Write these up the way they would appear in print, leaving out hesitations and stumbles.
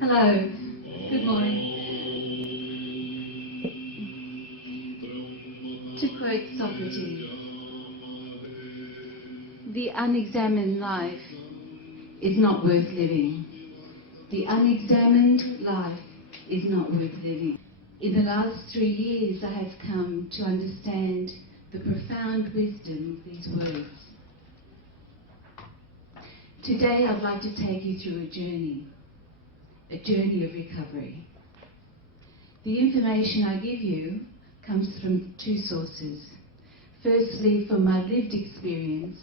Hello, good morning. To quote Socrates, the unexamined life is not worth living. The unexamined life is not worth living. In the last 3 years, I have come to understand the profound wisdom of these words. Today, I'd like to take you through a journey of recovery. The information I give you comes from two sources. Firstly, from my lived experience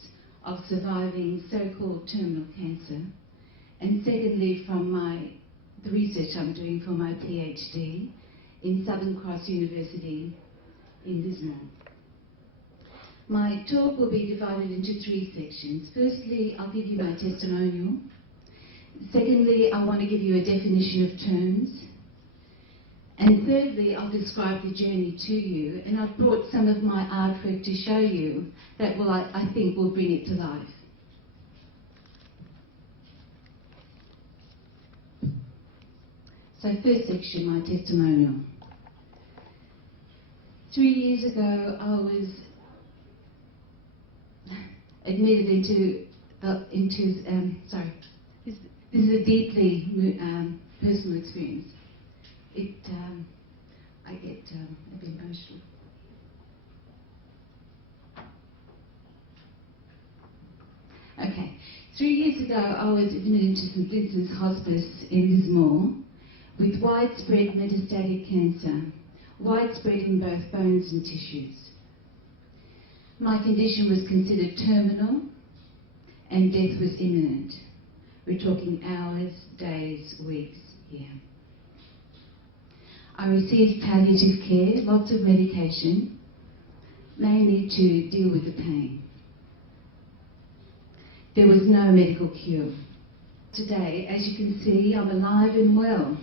of surviving so-called terminal cancer, and secondly, from the research I'm doing for my PhD in Southern Cross University in Lismore. My talk will be divided into 3 sections. Firstly, I'll give you my testimonial. Secondly, I want to give you a definition of terms. And thirdly, I'll describe the journey to you. And I've brought some of my artwork to show you that I think will bring it to life. So first section, my testimonial. 3 years ago, I was admitted this is a deeply personal experience. I get a bit emotional. Okay, 3 years ago I was admitted to St Vincent's Hospice in Lismore with widespread metastatic cancer, widespread in both bones and tissues. My condition was considered terminal and death was imminent. We're talking hours, days, weeks here. I received palliative care, lots of medication, mainly to deal with the pain. There was no medical cure. Today, as you can see, I'm alive and well.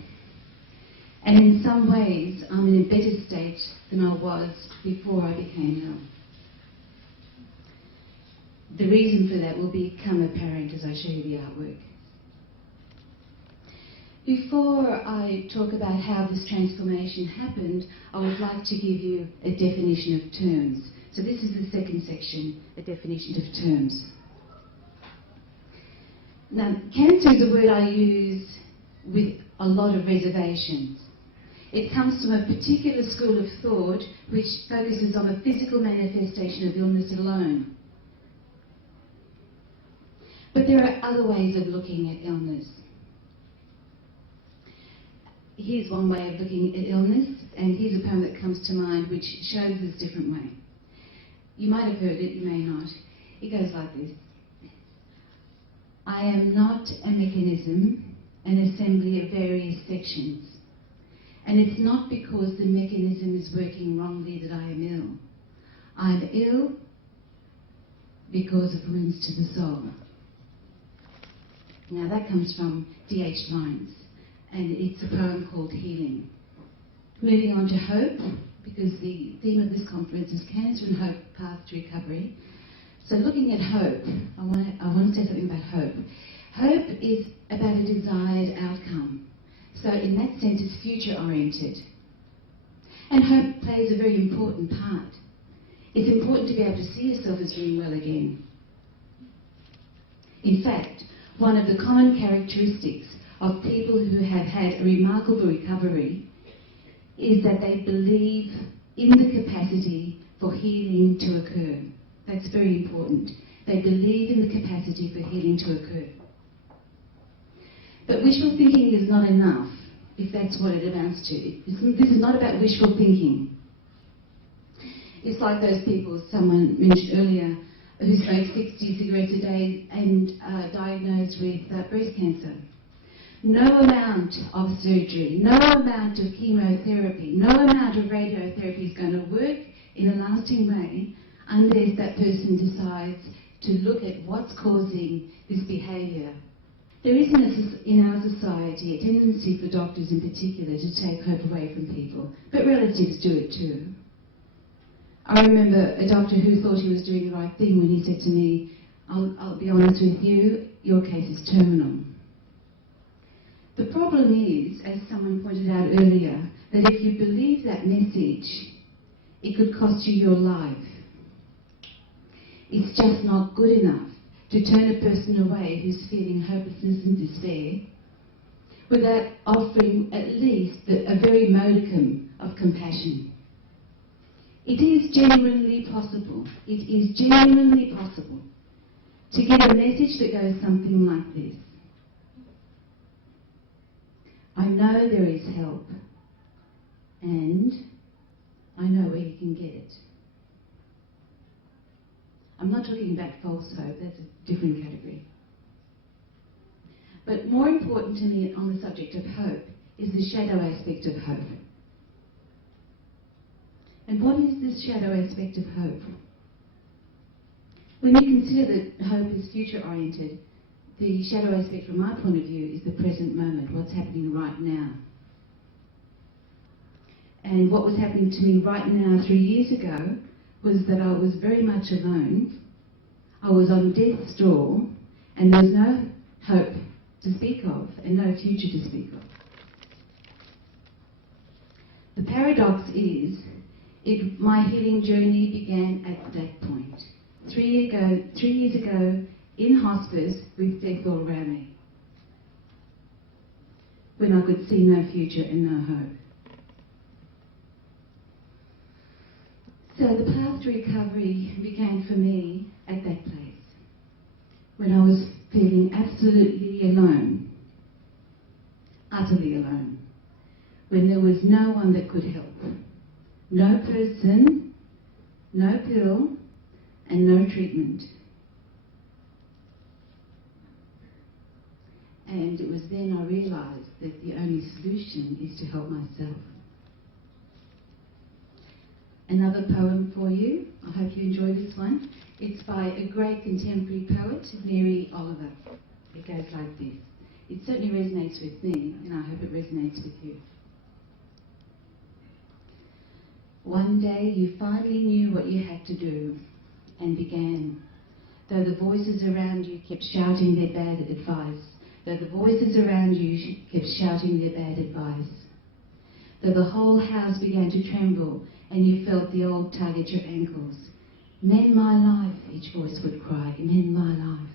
And in some ways, I'm in a better state than I was before I became ill. The reason for that will become apparent as I show you the artwork. Before I talk about how this transformation happened, I would like to give you a definition of terms. So this is the second section, a definition of terms. Now, cancer is a word I use with a lot of reservations. It comes from a particular school of thought which focuses on the physical manifestation of illness alone. But there are other ways of looking at illness. Here's one way of looking at illness, and here's a poem that comes to mind which shows this different way. You might have heard it, you may not. It goes like this. I am not a mechanism, an assembly of various sections. And it's not because the mechanism is working wrongly that I am ill. I'm ill because of wounds to the soul. Now that comes from D.H. Lawrence, and it's a poem called Healing. Moving on to hope, because the theme of this conference is Cancer and Hope, Path to Recovery. So looking at hope, I want to say something about hope. Hope is about a desired outcome. So in that sense, it's future-oriented. And hope plays a very important part. It's important to be able to see yourself as doing well again. In fact, one of the common characteristics of people who have had a remarkable recovery is that they believe in the capacity for healing to occur. That's very important. They believe in the capacity for healing to occur. But wishful thinking is not enough, if that's what it amounts to. This is not about wishful thinking. It's like those people someone mentioned earlier who smoke 60 cigarettes a day and diagnosed with breast cancer. No amount of surgery, no amount of chemotherapy, no amount of radiotherapy is going to work in a lasting way unless that person decides to look at what's causing this behaviour. There is in our society a tendency for doctors in particular to take hope away from people, but relatives do it too. I remember a doctor who thought he was doing the right thing when he said to me, I'll be honest with you, your case is terminal. The problem is, as someone pointed out earlier, that if you believe that message, it could cost you your life. It's just not good enough to turn a person away who's feeling hopelessness and despair without offering at least a very modicum of compassion. It is genuinely possible to give a message that goes something like this. I know there is help, and I know where you can get it. I'm not talking about false hope, that's a different category. But more important to me on the subject of hope is the shadow aspect of hope. And what is this shadow aspect of hope? When you consider that hope is future-oriented, the shadow aspect from my point of view is the present moment, what's happening right now. And what was happening to me right now 3 years ago was that I was very much alone. I was on death's door, and there was no hope to speak of, and no future to speak of. The paradox is, my healing journey began at that point. 3 years ago, in hospice with death all around me, when I could see no future and no hope. So the path to recovery began for me at that place, when I was feeling absolutely alone, utterly alone, when there was no one that could help. No person, no pill, and no treatment. And it was then I realised that the only solution is to help myself. Another poem for you. I hope you enjoy this one. It's by a great contemporary poet, Mary Oliver. It goes like this. It certainly resonates with me, and I hope it resonates with you. One day you finally knew what you had to do, and began. Though the voices around you kept shouting their bad advice, though the voices around you kept shouting their bad advice, though the whole house began to tremble and you felt the old tug at your ankles. Mend my life, each voice would cry, mend my life.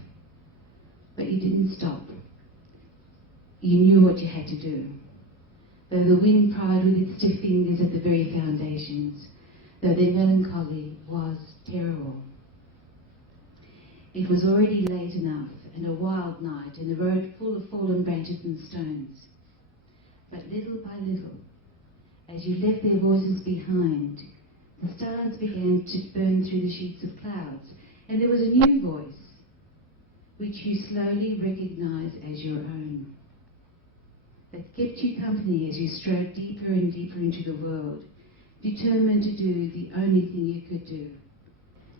But you didn't stop. You knew what you had to do. Though the wind pried with its stiff fingers at the very foundations, though their melancholy was terrible. It was already late enough, and a wild night, and the road full of fallen branches and stones. But little by little, as you left their voices behind, the stars began to burn through the sheets of clouds, and there was a new voice, which you slowly recognized as your own, that kept you company as you strode deeper and deeper into the world, determined to do the only thing you could do,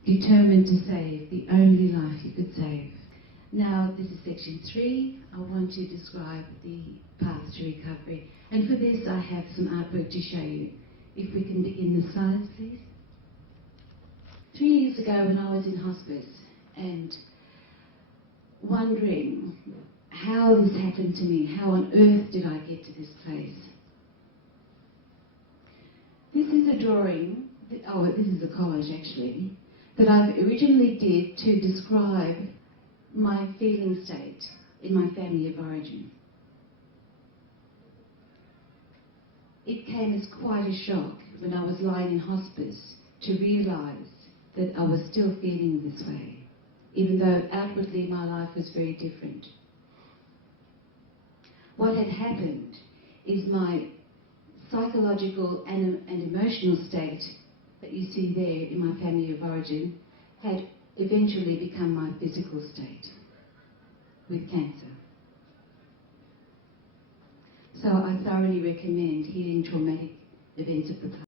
determined to save the only life you could save. Now, this is section 3. I want to describe the path to recovery. And for this, I have some artwork to show you. If we can begin the slides, please. 3 years ago, when I was in hospice and wondering how this happened to me, how on earth did I get to this place? This is a drawing, this is a collage actually, that I originally did to describe my feeling state in my family of origin. It came as quite a shock when I was lying in hospice to realise that I was still feeling this way, even though outwardly my life was very different. What had happened is my psychological and emotional state that you see there in my family of origin had eventually become my physical state with cancer. So I thoroughly recommend healing traumatic events of the past.